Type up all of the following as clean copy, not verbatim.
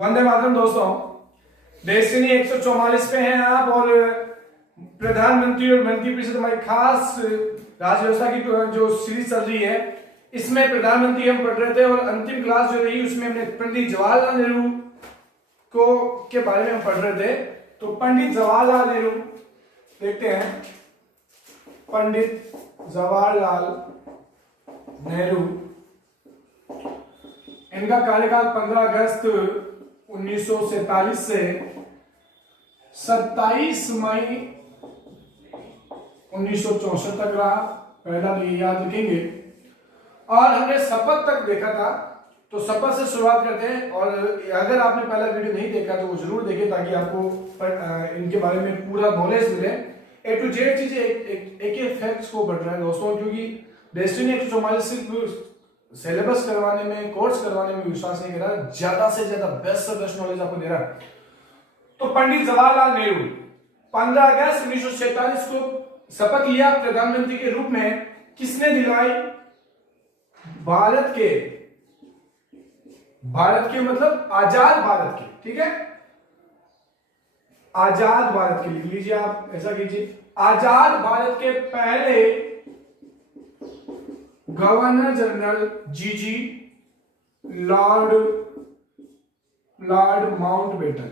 वंदे मातरम दोस्तों। डेस्टिनी 144 पे हैं आप और प्रधानमंत्री और मंत्रिपरिषद हमारी खास राज्य व्यवस्था की जो सीरीज चल रही है, इसमें प्रधानमंत्री हम पढ़ रहे थे और अंतिम क्लास जो रही उसमें हमने पंडित जवाहरलाल नेहरू को के बारे में हम पढ़ रहे थे। तो पंडित जवाहरलाल नेहरू देखते हैं। पंडित जवाहरलाल नेहरू, इनका कार्यकाल 15 अगस्त 1947 से 27 मई 1964 तक रहा। पहला तो ये याद रखेंगे। और हमने शपथ तक देखा था, तो शपथ से शुरुआत करते हैं। और अगर आपने पहला वीडियो नहीं देखा तो वो जरूर देखें ताकि आपको इनके बारे में पूरा नॉलेज मिले। ए टू जेड चीजें एक फैक्ट्स को बढ़ रहा है दोस्तों, क्योंकि डेस्टिनी 144 सिर्फ सिलेबस करवाने में, कोर्स करवाने में विश्वास नहीं कर रहा, ज्यादा से ज्यादा बेस्ट से बेस्ट नॉलेज आपको दे रहा है। तो पंडित जवाहरलाल नेहरू 15 अगस्त 1947 को शपथ लिया प्रधानमंत्री के रूप में। किसने दिलाई? भारत के मतलब आजाद भारत के, ठीक है, आजाद भारत के लिख लीजिए आप, ऐसा कीजिए। आजाद भारत के पहले गवर्नर जनरल जीजी लॉर्ड माउंटबेटन।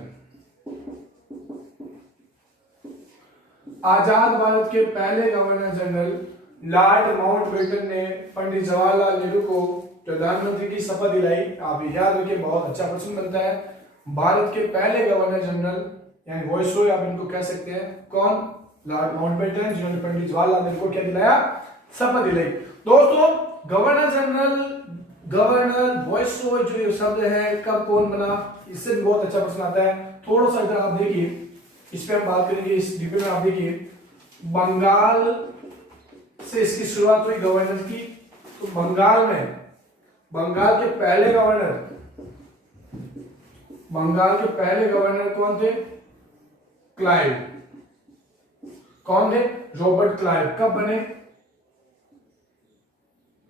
आजाद भारत के पहले गवर्नर जनरल लॉर्ड माउंटबेटन ने पंडित जवाहरलाल नेहरू को प्रधानमंत्री की शपथ दिलाई। आप याद रखिए, बहुत अच्छा प्रश्न बनता है। भारत के पहले गवर्नर जनरल यानी वाइसरॉय आप इनको कह सकते हैं। कौन? लॉर्ड माउंटबेटन, जिन्होंने पंडित जवाहरलाल नेहरू को क्या दिलाया? शपथ दिलाई। दोस्तों, गवर्नर जनरल, गवर्नर, वाइसरॉय जो ये शब्द है कब कौन बना, इससे भी बहुत अच्छा प्रश्न आता है। थोड़ा सा इधर आप देखिए, इस पे हम बात करेंगे। इस डिब्बे में आप देखिए, बंगाल से इसकी शुरुआत हुई गवर्नर की। तो बंगाल में बंगाल के पहले गवर्नर कौन थे? क्लाइव। कौन थे? Robert Clive. कब बने?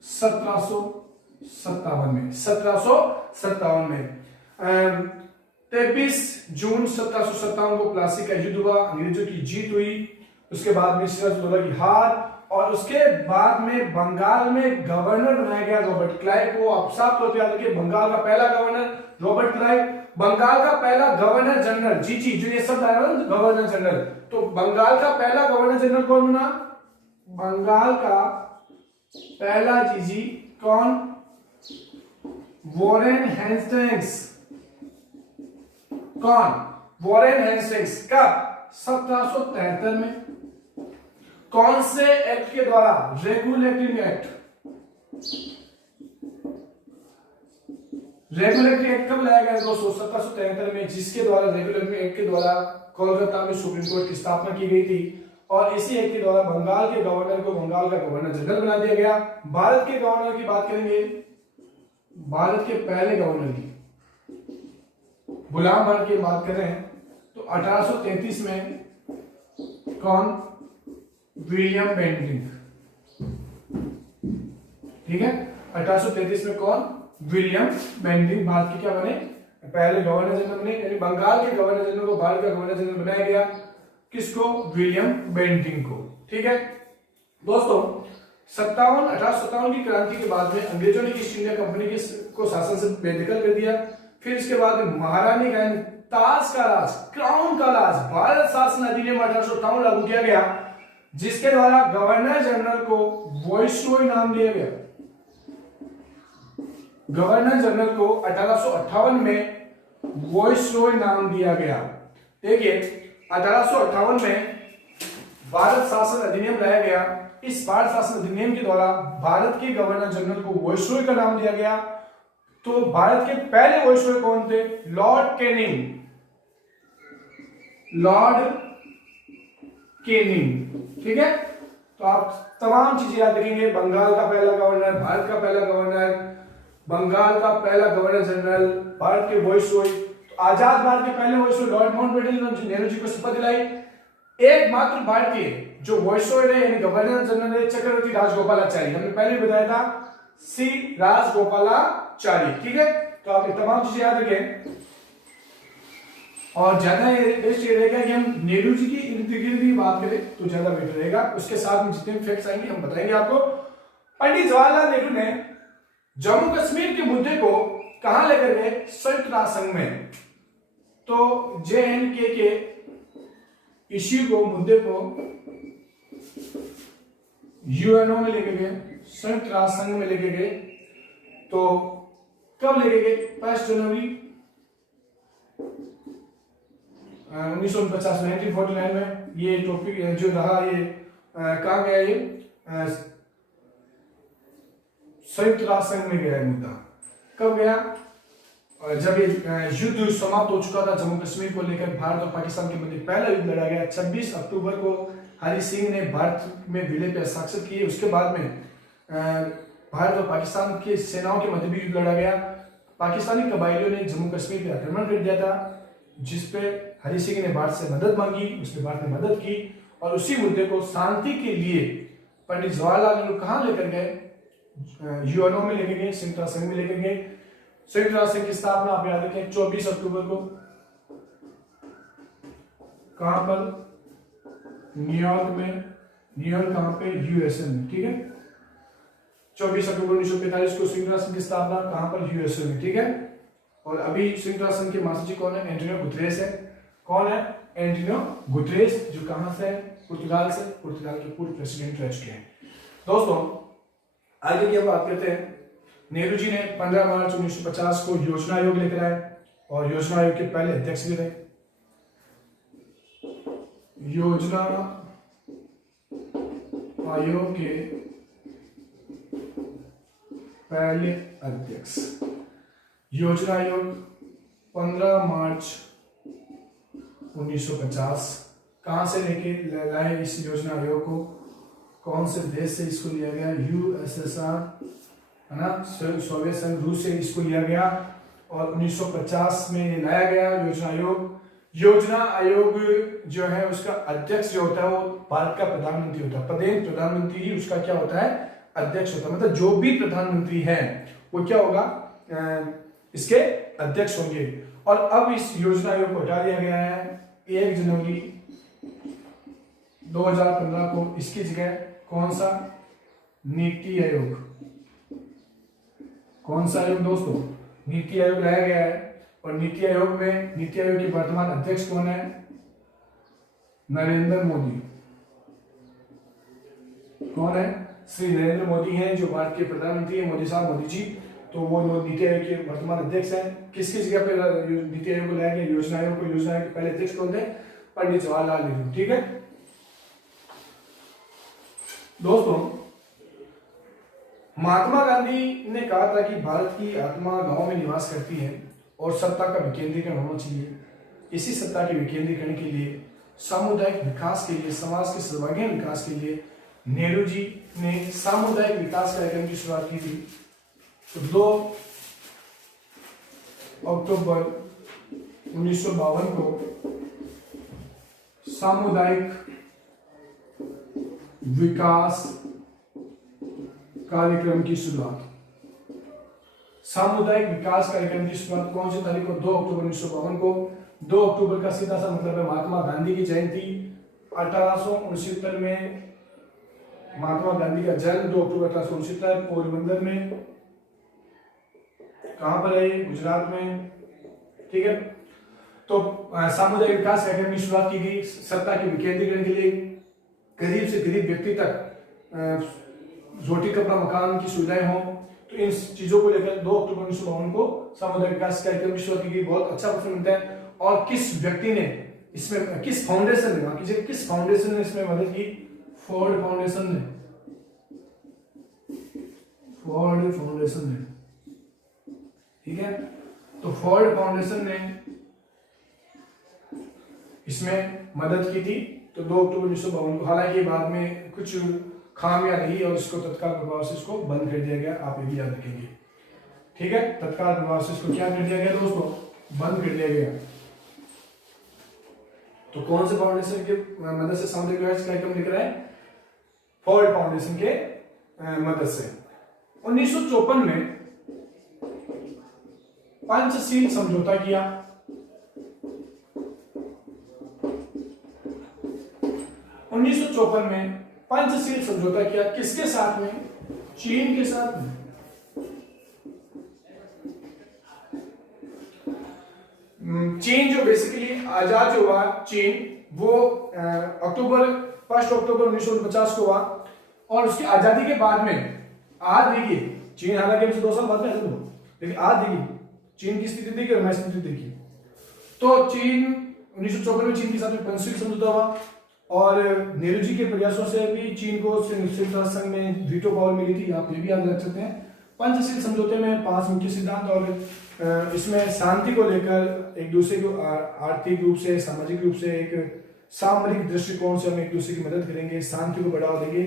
1757 में। 1757 में 23 जून 1757 को प्लासी का युद्ध हुआ, अंग्रेजों की जीत हुई। उसके बाद में सिराजुद्दौला की हार, और उसके बाद में बंगाल में गवर्नर बनाया गया रॉबर्ट क्लाइव को। आप साफ तौर पर याद रखिए, बंगाल का पहला गवर्नर रॉबर्ट क्लाइव, बंगाल का पहला गवर्नर जनरल जीजी, जो ये शब्द आया ना गवर्नर जनरल, तो बंगाल का पहला गवर्नर जनरल कौन बना? बंगाल का पहला जीजी कौन? Warren Hastings. कौन? Warren Hastings. कब? 1773 में। कौन से एक्ट के द्वारा? Regulatory act. रेगुलेटरी एक्ट कब लाया गया दोस्तों? 1773 में, जिसके द्वारा, रेगुलेटरी एक्ट के द्वारा कोलकाता में सुप्रीम कोर्ट की स्थापना की गई थी। और इसी एक्ट के द्वारा बंगाल के गवर्नर को बंगाल का गवर्नर जनरल बना दिया गया। भारत के गवर्नर की बात करेंगे, भारत के पहले गवर्नर की, गुलाम भारत की बात करें तो 1833 में कौन? William Bentinck. ठीक है, 1833 में कौन? विलियम बेंटिंक भारत के क्या बने? पहले गवर्नर जनरल बने। यानी बंगाल के गवर्नर जनरल को भारत का गवर्नर जनरल बनाया गया। किसको? विलियम बेंटिंक को। ठीक है दोस्तों, 1857 की क्रांति के बाद में अंग्रेजों ने ईस्ट इंडिया कंपनी को शासन से बेदखल कर दिया। फिर इसके बाद में महारानी का ताज का राज, क्राउन का राज, भारत शासन अधिनियम 1858 लागू किया गया, जिसके द्वारा गवर्नर जनरल को वाइसरॉय नाम दिया गया। गवर्नर जनरल को 1858 में वाइसरॉय नाम दिया गया। देखिए, 1858 में भारत शासन अधिनियम लाया गया। इस भारत शासन अधिनियम के द्वारा भारत के गवर्नर जनरल को वाइसरॉय का नाम दिया गया। तो भारत के पहले वाइसरॉय कौन थे? Lord Canning. Lord Canning. ठीक है, तो आप तमाम चीजें याद रखेंगे। बंगाल का पहला गवर्नर, भारत का पहला गवर्नर, बंगाल का पहला गवर्नर जनरल, भारत के वाइसरॉय। तो आजाद भारत के पहले viceroy Lord Mountbatten Nehru ji को शपथ दिलाई। एकमात्र भारतीय जो वाइसरॉय रहे यानी गवर्नर जनरल रहे, चक्रवर्ती राजगोपालाचारी। हमने पहले भी बताया था, सी राजगोपालाचारी। ठीक है, तो आप ये तमाम चीजें याद रखें। और ज्यादा बेस्ट ये रहेगा कि हम नेहरू जी की इर्द गिर्द भी बात करें तो ज्यादा बेटर रहेगा। उसके साथ में जितने फैक्ट्स आएंगे हम बताएंगे आपको। पंडित जवाहरलाल नेहरू ने जम्मू कश्मीर के मुद्दे को कहां लेकर गए? संयुक्त राष्ट्र संघ में। तो JNK के इश्यू को, मुद्दे को UNO में लेके गए, संयुक्त राष्ट्र संघ में लेके गए। तो कब लेके गए? 1 जनवरी 1949 1949 में ये टॉपिक जो रहा, ये कहा गया, ये संयुक्त राष्ट्र संघ में गया है मुद्दा। कब गया? जब ये युद्ध समाप्त हो चुका था जम्मू कश्मीर को लेकर, भारत और पाकिस्तान के मध्य पहला युद्ध लड़ा गया। 26 अक्टूबर को हरि सिंह ने भारत में विलय पे हस्ताक्षर किए। उसके बाद में भारत और पाकिस्तान की सेनाओं के मध्य भी युद्ध लड़ा गया। पाकिस्तानी कबायलियों ने जम्मू कश्मीर पे आक्रमण कर दिया था, जिसपे हरि सिंह ने भारत से मदद मांगी, उसने भारत ने मदद की। और उसी मुद्दे को शांति के लिए पंडित जवाहरलाल नेहरू कहां लेकर गए? UNO में लेके गए, संयुक्त राष्ट्र संघ में लेकर गए। संयुक्त राष्ट्र संघ की स्थापना आप याद रखें 24 अक्टूबर को, कहां पर? न्यूयॉर्क में। न्यूयॉर्क कहां पे? USA में, ठीक है। 24 अक्टूबर 1945 को संयुक्त राष्ट्र संघ की स्थापना कहां पर? USA में, ठीक है। और अभी संयुक्त राष्ट्र संघ के महासचिव कौन है? एंटोनियो गुतेरेस है। कौन है? एंटोनियो गुतेरेस, जो कहां से है? पुर्तगाल से। पुर्तगाल के पूर्व प्रेसिडेंट रह चुके हैं। दोस्तों आगे की बात करते हैं। नेहरू जी ने 15 मार्च 1950 को योजना आयोग लेकर आए और योजना आयोग के पहले अध्यक्ष भी रहे। योजना आयोग के पहले अध्यक्ष। योजना आयोग 15 मार्च 1950 कहां से लेके लाए इस योजना आयोग को? कौन से देश से इसको लिया गया? USSR, है ना, सोवियत संघ, रूस से इसको लिया गया और 1950 में लाया गया योजना आयोग। योजना आयोग जो है उसका अध्यक्ष जो होता है वो भारत का प्रधानमंत्री होता है। पदेन प्रधानमंत्री ही उसका क्या होता है? अध्यक्ष होता है। मतलब जो भी प्रधानमंत्री है वो क्या होगा? इसके अध्यक्ष होंगे। और अब इस योजना आयोग को हटा दिया गया है 1 जनवरी 2015 को। इसकी जगह कौन सा? नीति आयोग। कौन सा आयोग दोस्तों? नीति आयोग लाया गया है। और नीति आयोग में, नीति आयोग के वर्तमान अध्यक्ष कौन है? नरेंद्र मोदी। कौन है? श्री नरेंद्र मोदी हैं, जो भारत के प्रधानमंत्री हैं, मोदी साहब, मोदी जी। तो वो नीति आयोग के वर्तमान अध्यक्ष हैं। किसकी जगह पे नीति आयोग को लाया गया? योजना आयोग को। योजना आयोग के पहले अध्यक्ष कौन थे? पंडित जवाहरलाल नेहरू, ठीक है। दोस्तों महात्मा गांधी ने कहा था कि भारत की आत्मा गांव में निवास करती है और सत्ता का विकेंद्रीकरण होना चाहिए। इसी सत्ता के विकेंद्रीकरण के लिए, सामुदायिक विकास के लिए, समाज के सर्वांगीण विकास के लिए नेहरू जी ने सामुदायिक विकास कार्यक्रम की शुरुआत की थी। तो 2 अक्टूबर 1952 को सामुदायिक विकास कार्यक्रम की शुरुआत। सामुदायिक विकास कार्यक्रम की शुरुआत कौन सी तारीख को? 2 अक्टूबर 1952 को। 2 अक्टूबर का सीधा सा मतलब है महात्मा गांधी की जयंती। 1869 में महात्मा गांधी का जन्म 2 अक्टूबर 1869 पोरबंदर में। कहां पर है? गुजरात में, ठीक है। तो सामुदायिक विकास कार्यक्रम की शुरुआत की गई सत्ता के विकेंद्रीकरण के लिए। गरीब से गरीब व्यक्ति तक रोटी कपड़ा मकान की सुविधाएं हो, तो इन चीजों को लेकर 2 अक्टूबर 1952 को सामुदायिक विकास कार्यक्रम की शुरुआत की गई। बहुत अच्छा प्रश्न मिलता है। और किस व्यक्ति ने इसमें, किस फाउंडेशन ने, किस फाउंडेशन ने इसमें मदद की? फोर्ड फाउंडेशन ने। फोर्ड फाउंडेशन ने, ठीक है। तो फोर्ड फाउंडेशन ने इसमें मदद की थी। तो 2 अक्टूबर 1952 को। हालांकि बाद में कुछ खामियां रही और इसको तत्काल प्रभाव से इसको बंद कर दिया गया। आप ये भी याद रखेंगे, ठीक है। तत्काल प्रभाव से इसको क्या कर दिया गया दोस्तों? बंद कर दिया गया। तो कौन से फाउंडेशन के मदद से सामुदायिक विकास कार्यक्रम लेकर आए? फोर्ड फाउंडेशन के मदद से। 1954 में पंचशील समझौता किया। 1954 में पंचशील समझौता किया, किसके साथ में? चीन के साथ में। चीन जो बेसिकली आजाद जो हुआ चीन, वो अक्टूबर 1 अक्टूबर 1949 को हुआ, और उसकी आजादी के बाद में आज देखिए चीन, हालांकि हमसे 2 साल बाद में आजाद हुआ, लेकिन आज देखिए चीन की स्थिति देखिए और हमारी स्थिति देखिए। तो चीन 1954 में चीन के साथ में पंचशील समझौता हुआ, और नेहरू जी के प्रयासों से भी चीन को संयुक्त राष्ट्र संघ में वीटो पावर मिली थी, आप ये भी याद रख सकते हैं। पंचशील समझौते में 5 मुख्य सिद्धांत, और इसमें शांति को लेकर एक दूसरे को आर्थिक रूप से, सामाजिक रूप से, एक सामरिक दृष्टिकोण से हम एक दूसरे की मदद करेंगे, शांति को बढ़ावा देंगे,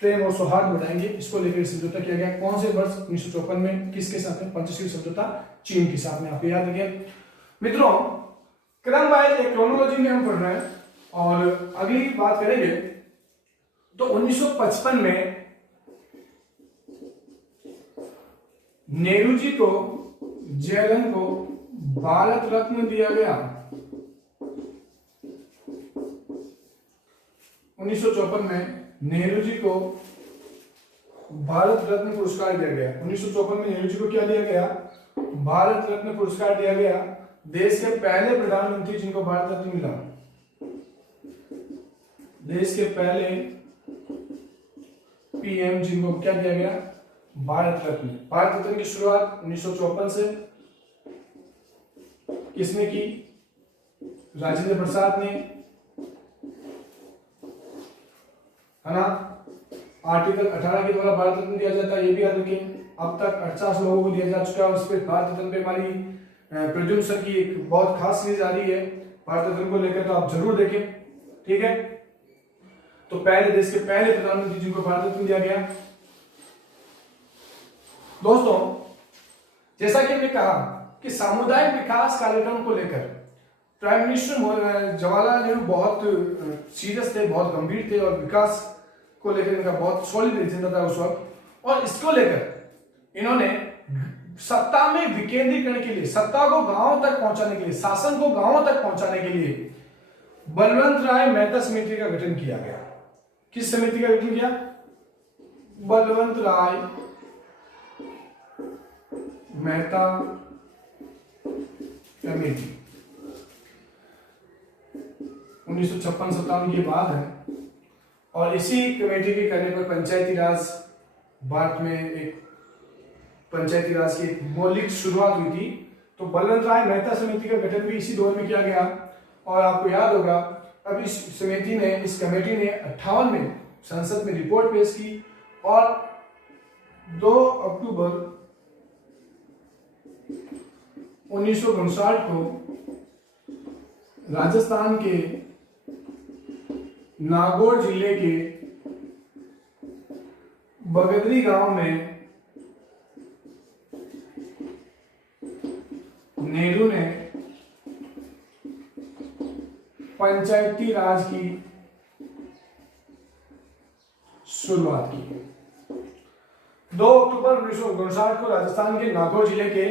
प्रेम और सौहार्द बढ़ाएंगे, इसको लेकर समझौता किया गया। कौन से वर्ष? 1954 में। किसके साथ में? पंचशील समझौता चीन के साथ में, आपको याद रखिए। मित्रों, क्रम वाइज एक क्रोनोलॉजी में हम पढ़ रहे हैं, और अगली बात करेंगे तो 1955 में नेहरू जी को, जयललिता को भारत रत्न दिया गया। 1954 में नेहरू जी को भारत रत्न पुरस्कार दिया गया। 1954 में नेहरू जी को क्या दिया गया? भारत रत्न पुरस्कार दिया गया। देश के पहले प्रधानमंत्री जिनको भारत रत्न मिला, देश के पहले पीएम जिनको क्या दिया गया? भारत रत्न। भारत रत्न की शुरुआत 1954 से किसने की? राजेंद्र प्रसाद ने, है ना। आर्टिकल 18 के द्वारा भारत रत्न दिया जाता है, ये भी याद रखें। अब तक 48 लोगों को दिया जा चुका है। उस पर भारत रत्न पे हमारी प्रद्युम्न सर की एक बहुत खास सीरीज आ रही है भारत रत्न को लेकर, तो आप जरूर देखें, ठीक है। तो पहले, देश के पहले प्रधानमंत्री जिनको भारत रत्न दिया गया। दोस्तों, जैसा कि हमने कहा कि सामुदायिक विकास कार्यक्रम को लेकर प्राइम मिनिस्टर जवाहरलाल नेहरू बहुत सीरियस थे, बहुत गंभीर थे, और विकास को लेकर इनका बहुत सॉलिड एजेंडा था उस वक्त। और इसको लेकर इन्होंने सत्ता में विकेंद्रीकरण के लिए, सत्ता को गांवों तक पहुंचाने के लिए, शासन को गांवों तक पहुंचाने के लिए बलवंत राय मेहता समिति का गठन किया गया। किस समिति का गठन किया? बलवंत राय मेहता कमेटी। 1956-57 की बात है, और इसी कमेटी के करने पर पंचायती राज, भारत में एक पंचायती राज की एक मौलिक शुरुआत हुई थी। तो बलवंत राय मेहता समिति का गठन भी इसी दौर में किया गया। और आपको याद होगा, अब इस समिति ने, इस कमेटी ने 58 में संसद में रिपोर्ट पेश की, और 2 अक्टूबर 1959 को राजस्थान के नागौर जिले के बगदरी गांव में नेहरू ने पंचायती राज की शुरुआत की। 2 अक्टूबर 1959 को राजस्थान के नागौर जिले के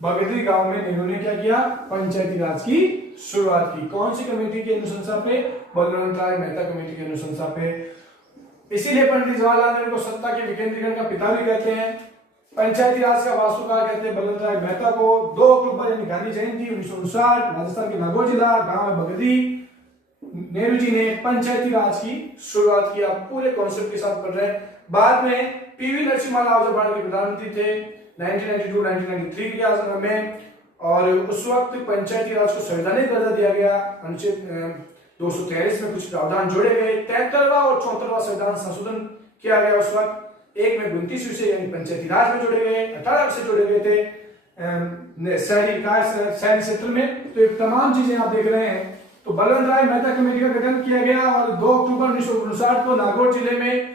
बगदरी गांव में नेहरू ने क्या किया? पंचायती राज की शुरुआत की। कौन सी कमेटी की अनुशंसा पे? बलवंत राय मेहता कमेटी की अनुशंसा पे। इसीलिए पंडित जवाहरलाल नेहरू को सत्ता के विकेंद्रीकरण का पिता भी कहते हैं, पंचायती राज का वास्तुकार कहते हैं बलवंत राय मेहता को। 2 अक्टूबर यानी गांधी जयंती 1959, राजस्थान के नागौर जिला, गांव में बगदरी, नेहरू जी ने पंचायती राज की शुरुआत की। आप पूरे कॉन्सेप्ट के साथ पढ़ रहे हैं। बाद में पीवी नरसिम्हा राव जब भारत के प्रधानमंत्री थे 1992-1993 के आसपास में, और उस वक्त पंचायती राज को संवैधानिक दर्जा दिया गया। अनुच्छेद 243 में कुछ प्रावधान जोड़े गए। 73वां और 74वां संविधान संशोधन किया गया उस वक्त। एक में 29 विषय यानी पंचायती राज में जोड़े गए, 18 विषय जोड़े गए थे शहरी विकास, शहरी क्षेत्र में। तो ये तमाम चीजें आप देख रहे हैं। तो बलवंत राय मेहता कमेटी का गठन किया गया, और 2 अक्टूबर 1959 को नागौर जिले में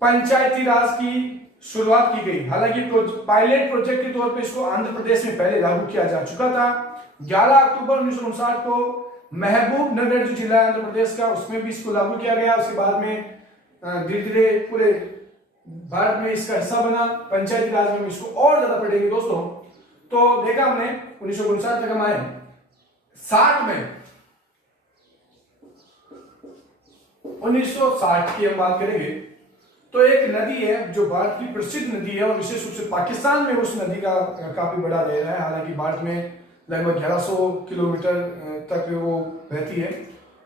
पंचायती राज की शुरुआत की गई। हालांकि पायलट प्रोजेक्ट के तौर पे इसको आंध्र प्रदेश में पहले लागू किया जा चुका था। 11 अक्टूबर 1959 को महबूब नगर जो जिला है आंध्र प्रदेश का, उसमें भी इसको लागू किया गया। उसके बाद में धीरे धीरे पूरे भारत में इसका हिस्सा बना। पंचायती राज में इसको और ज्यादा पढ़ेंगे दोस्तों। तो देखा हमने 1959 तक हम आए। 60 में 1960 की हम बात करेंगे तो एक नदी है जो भारत की प्रसिद्ध नदी है और विशेष रूप से पाकिस्तान में उस नदी का काफी बड़ा दायरा है। हालांकि भारत में लगभग 1100 किलोमीटर तक वो बहती है,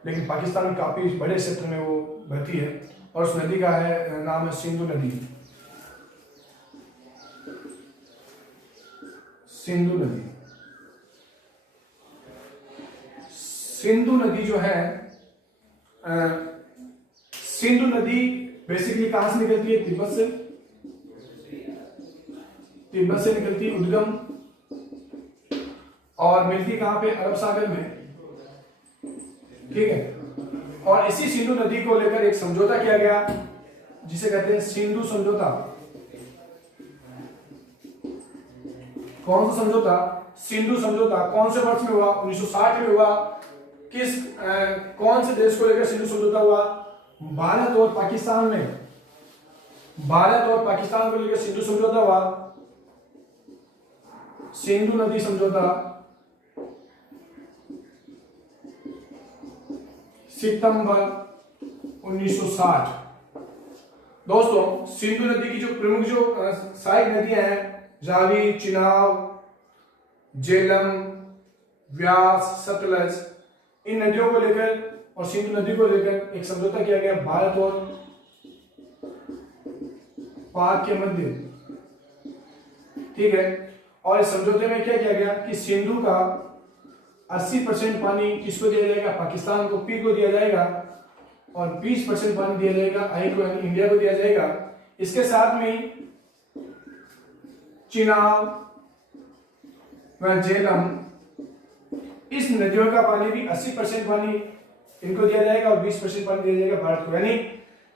लेकिन पाकिस्तान में काफी बड़े क्षेत्र में वो बहती है और उस नदी का है नाम है सिंधु नदी। सिंधु नदी, सिंधु नदी जो है सिंधु नदी बेसिकली कहां से निकलती है? तिब्बत से निकलती है उद्गम, और मिलती कहां पे? अरब सागर में। ठीक है, और इसी सिंधु नदी को लेकर एक समझौता किया गया जिसे कहते हैं सिंधु समझौता। कौन सा समझौता? सिंधु समझौता। कौन से वर्ष में हुआ? 1960 में हुआ। कौन से देश को लेकर सिंधु समझौता हुआ? भारत और पाकिस्तान में। भारत और पाकिस्तान को लेकर सिंधु समझौता हुआ, सिंधु नदी समझौता, सितंबर 1960। दोस्तों, सिंधु नदी की जो प्रमुख जो सहायक नदियां हैं, रावी, चिनाब, झेलम, व्यास, सतलज, इन नदियों को लेकर और सिंधु नदी को लेकर एक समझौता किया गया भारत और पाक के मध्य। ठीक है, और इस समझौते में क्या किया गया कि सिंधु का 80% पानी किसको दिया जाएगा? पाकिस्तान को, पी को दिया जाएगा, और 20% पानी दिया जाएगा आई को, यानी इंडिया को दिया जाएगा। इसके साथ में चिनाब व झेलम, इस नदियों का पानी भी 80% पानी इनको दिया जाएगा और 20% पानी दिया जाएगा भारत को। यानी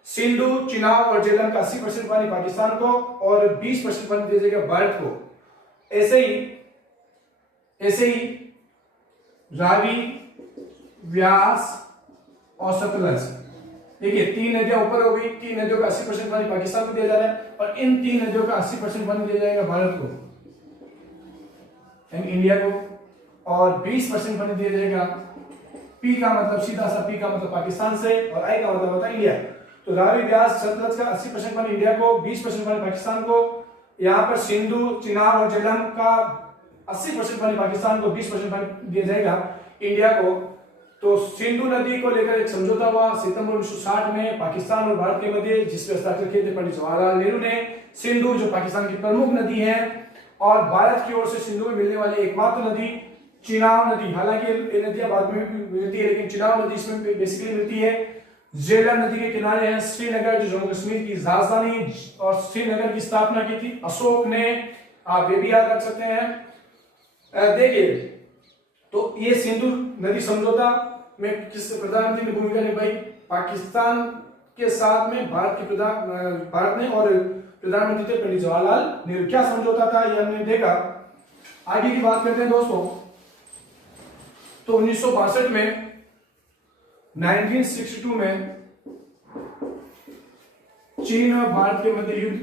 सिंधु, चिनाब और झेलम का 80% पानी पाकिस्तान को और 20% पानी दिया जाएगा भारत को। ऐसे ही रावी, व्यास और सतलज, देखिए 3 नदियां ऊपर हो गई। 3 नदियों का 80% पानी पाकिस्तान को दिया जा रहा है और इन 3 नदियों का 80% पानी दिया जाएगा भारत को, यानी इंडिया को, और 20% पानी दिया जाएगा पी का मतलब सीधा सा पी का मतलब पाकिस्तान से, और आई का मतलब होता है इंडिया। तो रावी, व्यास, सतलज का 80% पानी इंडिया को, 20% पानी पाकिस्तान को। यहाँ पर सिंधु, चिनाब और झेलम का 80% पानी पाकिस्तान को, 20% पानी दिया जाएगा इंडिया को। तो सिंधु नदी को लेकर एक समझौता हुआ सितंबर 1960 में पाकिस्तान और भारत के मध्य, जिसपे हस्ताक्षर किए थे पंडित जवाहरलाल नेहरू ने। सिंधु जो पाकिस्तान की प्रमुख नदी है और भारत की ओर से सिंधु में मिलने वाली एकमात्र नदी चिनाब नदी, हालांकि ये नदियां बाद में भी मिलती है लेकिन चिनाब नदी इसमें बेसिकली मिलती है। झेलम नदी के किनारे है श्रीनगर, जो जम्मू कश्मीर की राजधानी, और श्रीनगर की स्थापना की थी अशोक ने, आप ये भी याद रख सकते हैं। देखिए, तो ये सिंधु नदी समझौता में किस प्रधानमंत्री ने भूमिका निभाई? पाकिस्तान के साथ में भारत ने, और प्रधानमंत्री थे पंडित जवाहरलाल नेहरू। क्या समझौता था ये हमने देखा। आगे की बात करते हैं दोस्तों। तो 1962 में 1962 में चीन और भारत के मध्य युद्ध,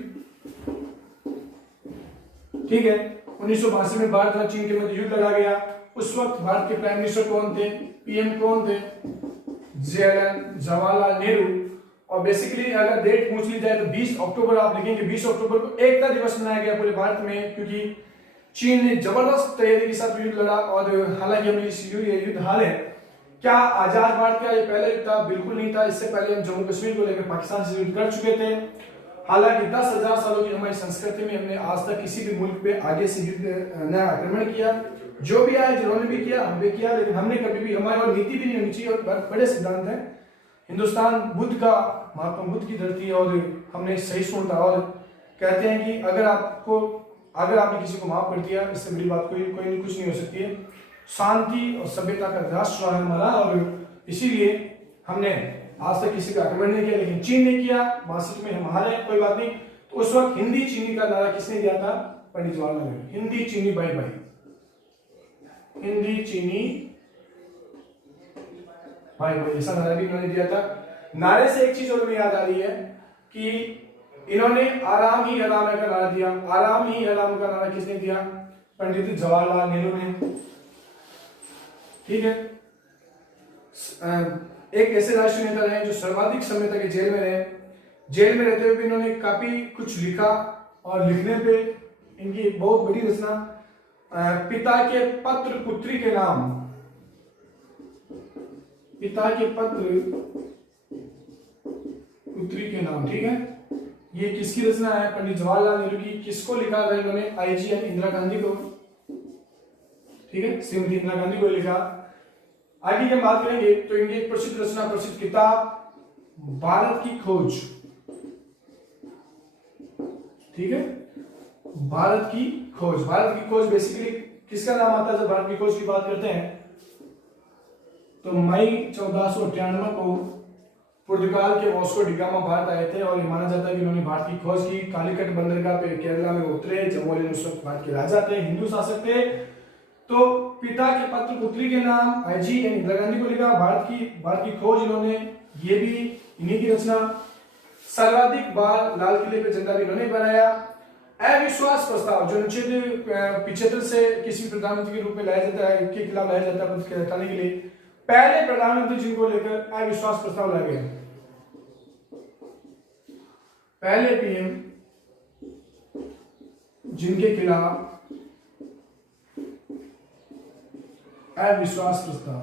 ठीक है, 1962 में भारत और चीन के मध्य युद्ध लड़ा गया। उस वक्त भारत के प्राइम मिनिस्टर कौन थे? पीएम कौन थे? जवाहरलाल नेहरू। और बेसिकली अगर डेट पूछ ली जाए तो 20 अक्टूबर आप लिखेंगे। 20 अक्टूबर को एकता दिवस मनाया गया पूरे भारत में, क्योंकि चीन ने जबरदस्त तैयारी के साथ युद्ध लड़ा और हालांकि हमने इस युद्ध हारे। क्या आजाद भारत का ये पहला युद्ध था? बिल्कुल नहीं था। इससे पहले हम जम्मू कश्मीर को लेकर पाकिस्तान से युद्ध कर चुके थे। हालांकि 10,000 सालों की हमारी संस्कृति में हमने आज तक किसी भी मुल्क पे आगे से युद्ध न आक्रमण किया। जो भी आए, जिन्होंने भी किया, हम भी किया, लेकिन हमने कभी भी, हमारी और नीति भी नहीं होनी चाहिए। और बड़े सिद्धांत है। हिंदुस्तान बुद्ध का, महात्मा बुद्ध की धरती है, और हमने सही सुनता, और कहते हैं कि अगर आपने किसी को माफ कर दिया, इससे बड़ी बात कोई कुछ नहीं हो सकती है। शांति और सभ्यता का राष्ट्र है हमारा, और इसीलिए हमने आज तक किसी का आक्रमण नहीं किया, लेकिन चीन ने किया। 62 में हम हारे, कोई बात नहीं। तो उस वक्त हिंदी चीनी का नारा किसने दिया था? पंडित जवाहरलाल नेहरू। हिंदी चीनी बाई बाई, हिंदी चीनी भाई भाई, ऐसा नारा भी इन्होंने दिया था। नारे से एक चीज और भी याद आ रही है कि इन्होंने आराम ही आराम का नारा दिया। आराम ही आराम का नारा किसने दिया? पंडित जवाहरलाल नेहरू ने। ठीक है, एक ऐसे राष्ट्रीय नेता रहे जो सर्वाधिक समय तक जेल में रहे। जेल में रहते हुए भी इन्होंने काफी कुछ लिखा और लिखने पे इनकी बहुत बड़ी रचना पिता के पत्र पुत्री के नाम, पिता के पत्र पुत्री के नाम, ठीक है। ये किसकी रचना है? पंडित जवाहरलाल नेहरू की। किसको लिखा था इन्होंने? आईजीएन इंदिरा गांधी को, ठीक है, श्रीमती इंदिरा गांधी को लिखा। आगे की हम बात करेंगे तो इनकी एक प्रसिद्ध रचना, प्रसिद्ध किताब भारत की खोज, ठीक है, भारत की खोज। भारत की खोज बेसिकली किसका नाम आता है जब भारत की खोज की बात करते हैं? तो मई 1498 को पुर्तगाल के वास्को डी गामा भारत आए थे और ये माना जाता है कि उन्होंने भारत की खोज की। कालीकट बंदरगाह पे केरला में उतरे। जमोली उस वक्त भारत के राजा थे, हिंदू शासक थे। तो पिता के पत्र पुत्री के नाम आईजीएन इंदिरा गांधी को लिखा। भारत की खोज इन्होंने, ये भी इन्हीं की रचना। सर्वाधिक बार लाल किले पे झंडा भी इन्होंने बनाया। अविश्वास प्रस्ताव जो अनुच्छेद 75 से किसी प्रधानमंत्री के रूप में लाया जाता है, के खिलाफ लाया जाता है पद के हटाने के लिए, पहले प्रधानमंत्री जिनको लेकर अविश्वास प्रस्ताव लाया गया, पहले पीएम जिनके खिलाफ अविश्वास प्रस्ताव,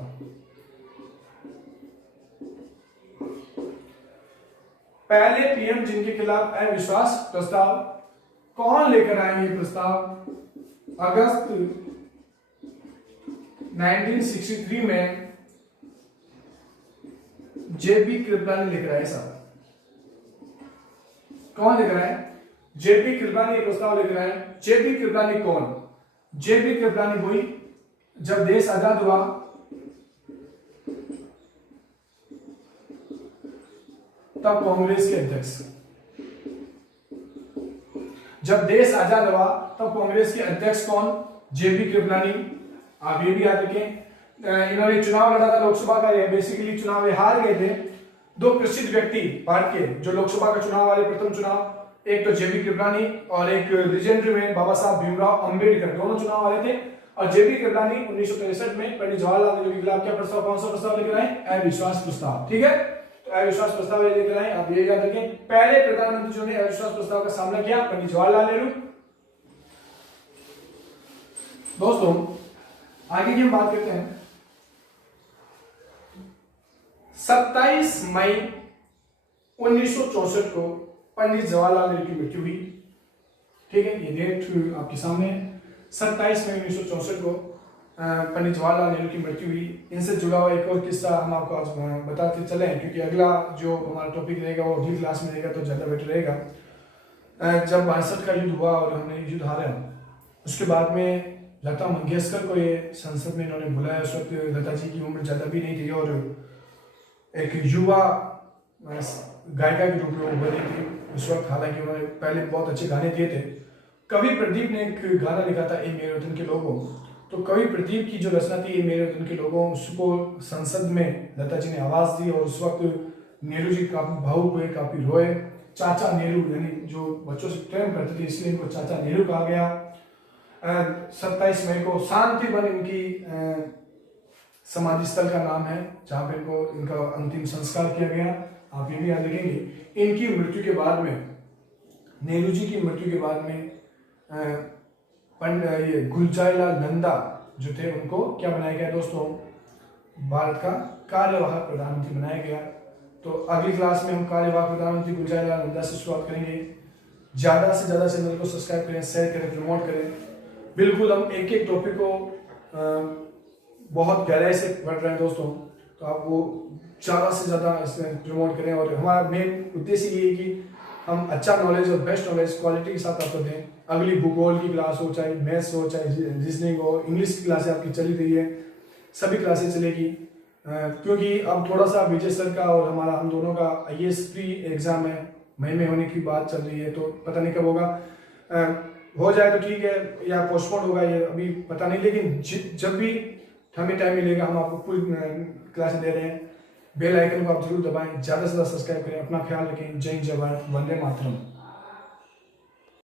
पहले पीएम जिनके खिलाफ अविश्वास प्रस्ताव। कौन लेकर आए ये प्रस्ताव? अगस्त 1963 में जेपी कृपलानी लेकर आए साहब। कौन लेकर आए? जेपी कृपलानी प्रस्ताव लेकर आए। जेपी कृपलानी कौन? जेपी कृपलानी हुई जब देश आजाद हुआ तब कांग्रेस के अध्यक्ष, जब देश आजाद हुआ तब कांग्रेस के अध्यक्ष कौन? जेपी कृपलानी। आप ये भी याद रखें, इन्होंने चुनाव लड़ा था लोकसभा का। बेसिकली चुनाव हार गए थे। दो प्रसिद्ध व्यक्ति भारत के जो लोकसभा का चुनाव वाले प्रथम चुनाव, एक तो जेपी कृपलानी और एक लीजेंडरी मैन बाबा साहब भीमराव अंबेडकर, दोनों चुनाव वाले थे। और जेपी कृपलानी 1963 में पंडित जवाहरलाल नेहरू के खिलाफ क्या प्रस्ताव, कौन सा प्रस्ताव लेकर आए? अविश्वास प्रस्ताव, ठीक है। तो अविश्वास प्रस्ताव लेकर आए। आप ये याद रखें, पहले प्रधानमंत्री जो ने अविश्वास प्रस्ताव का सामना किया, पंडित जवाहरलाल नेहरू। दोस्तों आगे की हम बात करते हैं। 27 मई 1964 को पंडित जवाहरलाल नेहरू की मृत्यु हुई, ठीक है। ये डेट आपके सामने है। 27 मई 1964 को पंडित जवाहरलाल नेहरू की मृत्यु हुई। इनसे जुड़ा हुआ एक और किस्सा हम आपको आज बताते चले, क्योंकि अगला जो हमारा टॉपिक रहेगा वो अगली क्लास में रहेगा तो ज्यादा बेटर रहेगा। जब 62 का युद्ध हुआ और हमने युद्ध हारा, उसके बाद में लता मंगेशकर को ये संसद में इन्होंने बुलाया। उस वक्त लता जी की उम्र ज्यादा भी नहीं थी और एक युवा गायिका के रूप में उभरी थी उस वक्त। हालांकि उन्होंने पहले बहुत अच्छे गाने दिए थे। कवि प्रदीप ने एक गाना लिखा था, ए मेरे वतन के लोगों। तो कवि प्रदीप की जो रचना थी, ए मेरे वतन के लोगों, उसको संसद में लता जी ने आवाज दी और उस वक्त नेहरू जी काफी भावुक हुए, काफी रोए। चाचा नेहरू, यानी जो बच्चों से प्रेम करते थे इसलिए इनको चाचा नेहरू कहा गया। 27 मई को शांति वन इनकी समाधि स्थल का नाम है, जहां पे इनको इनका अंतिम संस्कार किया गया। आप ये भी याद रखेंगे। इनकी मृत्यु के बाद में, नेहरू जी की मृत्यु के बाद में ये गुलजारीलाल नंदा जो थे उनको क्या बनाया गया दोस्तों? भारत का कार्यवाहक प्रधानमंत्री बनाया गया। तो अगली क्लास में हम कार्यवाहक प्रधानमंत्री गुलजारीलाल नंदा से शुरुआत करेंगे। ज्यादा से ज्यादा चैनल को सब्सक्राइब करें, शेयर करें, प्रमोट करें। बिल्कुल हम एक एक टॉपिक को बहुत गहराई से पढ़ रहे हैं दोस्तों, तो आप वो ज़्यादा से ज़्यादा इसमें प्रमोट करें। और हमारा मेन उद्देश्य ये है कि हम अच्छा नॉलेज और बेस्ट नॉलेज क्वालिटी के साथ आपको दें। अगली भूगोल की क्लास हो, चाहे मैथ्स हो, चाहे रीजनिंग हो, इंग्लिश की क्लासें आपकी चली रही है, सभी क्लासें चलेगी। क्योंकि अब थोड़ा सा विजय सर का और हम दोनों का IAS प्री एग्जाम है, मई में होने की बात चल रही है, तो पता नहीं कब होगा। हो जाए तो ठीक है या पोस्टपोन होगा, ये अभी पता नहीं। लेकिन जब भी हमें टाइम मिलेगा हम आपको पूरी क्लासें दे रहे हैं। बेल आइकन को आप जरूर दबाएं, ज़्यादा से ज़्यादा सब्सक्राइब करें। अपना ख्याल रखें। जय हिंद, जय भारत, वंदे मातरम।